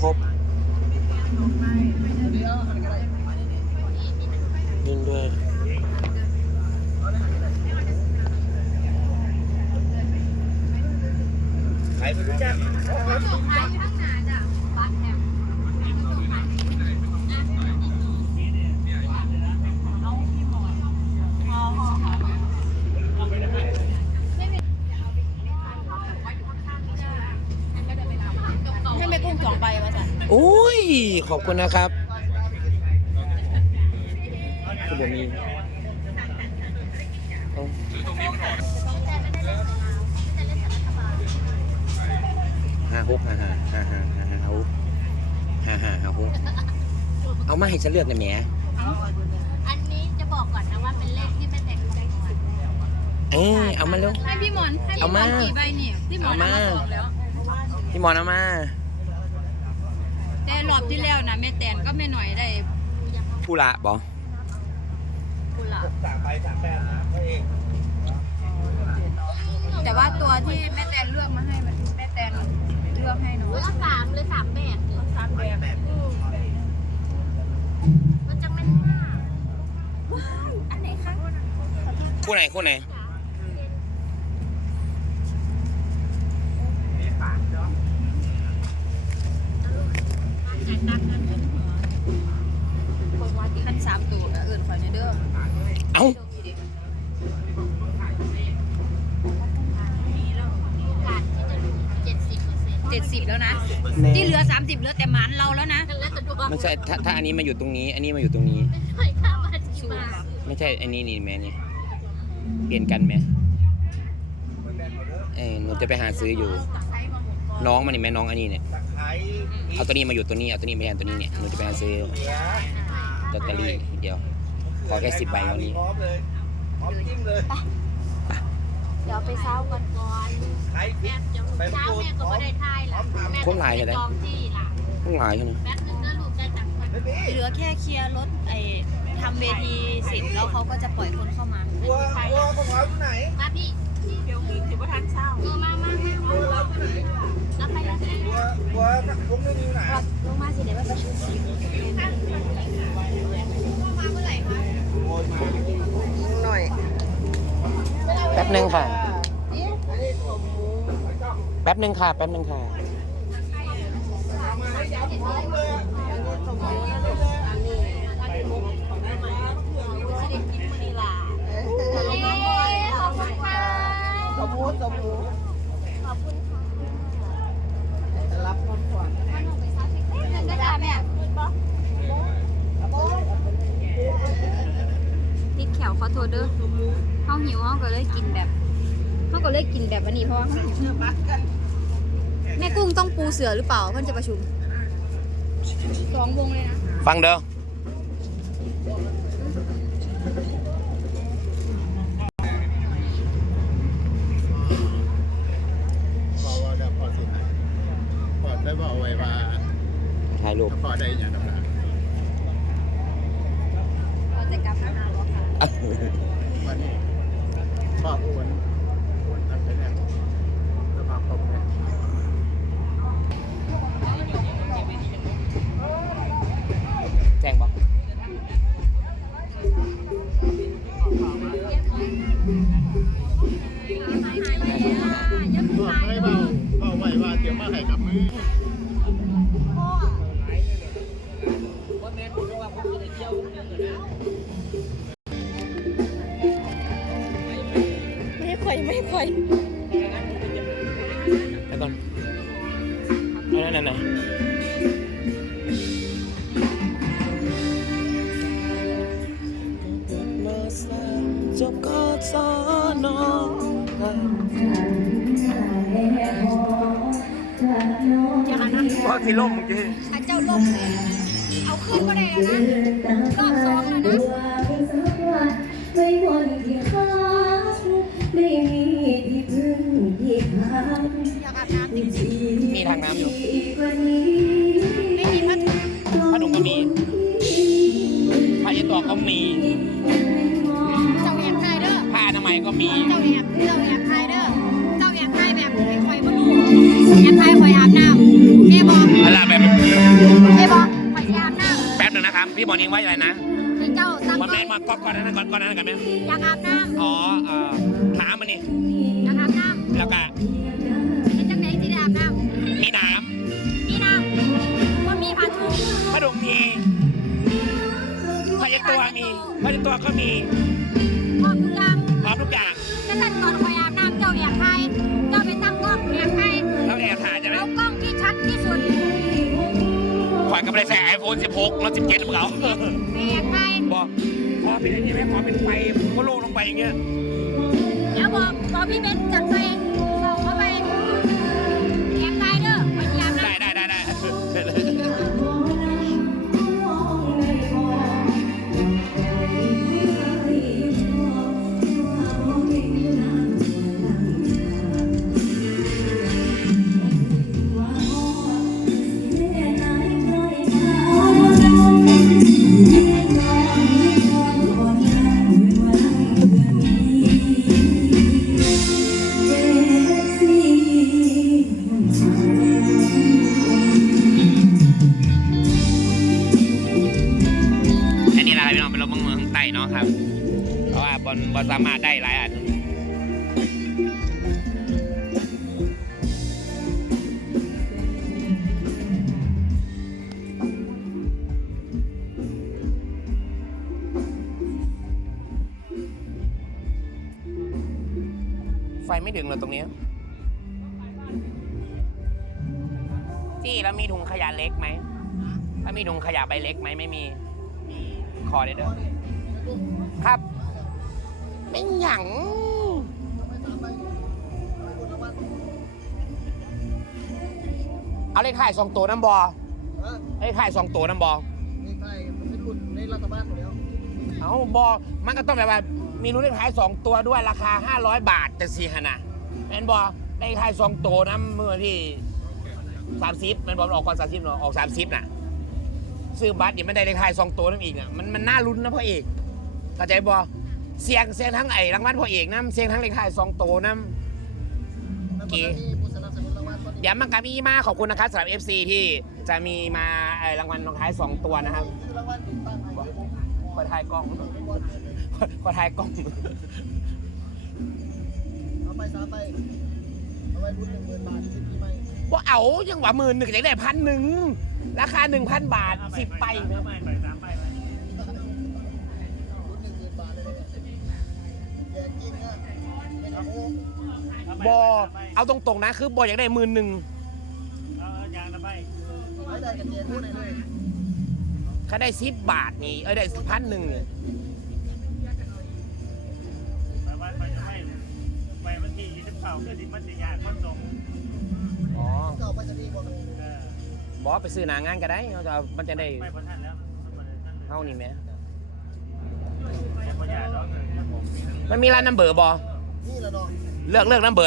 ครบยิงด้วยใครไม่รู้จัก ส่งท้ายอยู่ข้างหน้าจ้ะบัสแถมให้ไปกุ้งสองใบ มาจ้ะอุ้ย ขอบคุณนะครับคุณเดี๋ยวมีเอาห้าหกห้าห้าห้าห้าห้าห้าหกห้าห้าห้าหกเอามาให้ฉันเลือกหน่อยแหมอันนี้จะบอกก่อนนะว่าเป็นเลขที่ไม่แต่งใจก่อนเอ้ยเอามาเร็วให้พี่หมอนให้พี่หมอนกี่ใบเนี่ยพี่หมอนเอามาพี่หมอนเอามา แต่รอบที่แล้วนะแม่แตนก็ไม่หน่อยได้ผู้ละบอกุหลาบสามใบสามแบบนะพ่อเองแต่ว่าตัวที่แม่แตนเลือกมาให้มันแม่แตนเลือกให้หนูเลือกสามเลยสามแบบสามแบบมันจะไม่มากอันไหนคะคู่ไหนคู่ไหนขั้นสามตัวกับอื่นคอยในเด้อ เอ้า เจ็ดสิบแล้วนะ ที่ เหลือสามสิบเหลือแต่หมันเราแล้วนะไม่ใช่ถ้าถ้าอันนี้มาอยู่ตรงนี้ อันนี้มาอยู่ตรงนี้สูงไม่ใช่อันนี้นี่แม่นี่เปลี่ยนกันไหมเออหนูจะไปหาซื้ออยู่ น้องมันนี่แม่น้องอันนี้เนี่ยตะไคร้เอาตัวนี้มาอยู่ตัวนี้เอาตัวนี้มาแทนตัวนี้เนี่ยหนูจะไปหาซื้อเสือลอตเตอรี่เดียว ขอแค่10ใบวันนี้พร้อมเลยพร้อมจิ้มเลยเดี๋ยวไปเช้าก่อนก่อนไข่พริแม่กจะใบมะเช้ากรูดแม่ก็พร้อไม่มได้ทายล่ะแม่คนหลายจะได้จองที่ล่ะต้องหลายใช่ไหมแป๊บนึงนะลูกได้ตังค์ก่อนไม่มีเหลือแค่เคลียร์รถไอ้ทำเวทีเสร็จแล้วเขาก็จะปล่อยคนเข้ามาวัววัวของเราอยู่ไหนมาพี่เดี๋ยวพี่ถือว่าทานเช้าเออมามามาวัวเราอยู่ไหนรับไปแล้ววัววัวลุงนึงอยู่ไหนลงมาสิเดี๋ยวว่าประชุมสิมาเมื่อไหร่คะ หนึ่งค่ะ แป๊บหนึ่งค่ะ แป๊บหนึ่งค่ะขอบคุณค่ะสมมูสมมูขอบคุณค่ะจะรับคนก่อนขนมไปซักเงินก็จ่าแม่พริกแขวขอโทษเด้อเฮา หิวเฮาก็เลยกินแบบเฮาก็เลยกินแบบอันนี้เพราะว่าเฮาหิวแม่กุ้งต้องปูเสือหรือเปล่าเพิ่นจะประชุมสองวงเลยนะฟังเด้อพอว่าแล้วพอสินะพอได้บอกไว้ว่าถ่ายรูปพอได้อย่างนั้น ไม่ค่อยไม่ค่อยแล้วก่อนเอานั่นนั่นไหนจบก็สอนออย่าหันนะว่าที่ล่มมึงจีถ้าเจ้าล่มเลยเอาขึ้นก็ได้แล้วนะรอบสองแล้วนะ มีที่พึ่งที่ทางอยากอาบน้ำจริงมีทางน้ำอยู่ว่านี้ไม่มีผ้าถุงผ้าถุงก็มีผ้าเช็ดตัวก็มีเจ้าแอบถ่ายเด้อผ้าอนามัยก็มีเจ้าแอบเจ้าแอบไทยเด้อเจ้าแอบไทยแบบให้คอยบ่รู้แอบไทยคอยอาบน้ำเคบอกอะไรแบบเคบอกคอยอาบน้ำแป๊บหนึ่งนะครับพี่บอกนิ้งไว้อะไรนะ ให้เจ้าตั้งวันกล้แม่องมาก่อนก่อนนั้นก่อนก่อนนั้นกันไหมอยากอาบน้อ๋อเอ่อถามมานี่ำอยากอาบน้แล้วก็ำเป็นจังไหนสิได้อาบน้มีน้ำมีน้ำว่ามีผ้าถุงำพระดงมีพระยตัวมีพระยตัวก็มี ขวัญกับไรใส่ไอโฟน16 แล้ว 17หรือเปล่าไปแอบไทยบอกพอเป็นอย่างนี้ไหมพอเป็นไฟก็โล่งลงไปอย่างเงี้ย เดี๋ยวบอกบอกพี่เบนซ์จัดไปส่ง อันนี้อะไรพี่น้องเป็นรถเมืองเมืองใต้เนาะครับ เพราะว่าบอลบอลสามารถได้หลายอันไฟไม่ดึงเลยตรงนี้ ที่แล้วมีถุงขยะเล็กไหมแล้วมีถุงขยะใบเล็กไหมไม่มี ขอได้เด้อครับเป็นหยังเอาเลขถ่ายสองตัวน้ำบอเลขถ่ายสองตัวน้ำบอนี่ใช่มันเป็นรุ่นในรัฐบาลหมดแล้วเอาบอมันก็ต้องแบบว่ามีรุ่นเลขท้ายสองตัวด้วยราคา500บาทแต่สี่หนนะเป็นบอเลขท้ายสองตัวน้ำเมื่อที่สามสิบมันบอมันออกก่อนสามสิบเนาะออกสามสิบน่ะ ซื้อบัตรเนี่ยมันได้เลขท้ายสองตัวนั่นอีกอะมันมันน่าลุ้นนะพ่อเอกเข้าใจบอเสียงเสียงทั้งไอ้รางวัลพ่อเอกน้ำเสียงทั้งเลขท้ายสองตัวน้ำแล้วก็มีผู้สนับสนุนรางวัลก็ดีย้ำมากกับมีมาขอบคุณนะครับสำหรับ FC ที่จะมีมาเอ่อรางวัลรองท้ายสองตัวนะครับชื่อรางวัลติดตั้งให้คือผมขอถ่ายกล้องขอถ่ายกล้องเอาไปสามไปเอาไปรุ่นหนึ่งหมื่นบาทสิบปีใหม่ว่าเอายังหว่าหมื่นหนึ่งจะได้พันหนึ่ง ราคาหนึ่งพันบาทสิบไปนะรุ่นหนึ่งหมื่นบาทเลยเนี่ยแย่จริงอะไม่เอาโอ้บอเอาตรงๆนะ คือบออยากได้หมื่นหนึ่งไม่ได้กันแย่พูดเลยเลยถ้าได้สิบบาทนี่ เอ้ยได้พันหนึ่งเนี่ยไปวันไปจะไม่ไปวันที่ยี่สิบเก้าเพื่อที่มันจะยากมันตรงอ๋อก็เอาไปจะดีกว่ามันเออ บอไปซื้อหนางานก็ได้เราจะเอามันจะได้ไม่พ้นท่านแล้วมันมันท่านเท่านี้ไหมจะพยายามแล้วมันมีร้านน้ำเบอร์บอนี่แหละเนาะเลือกเลือกน้ำเบอร์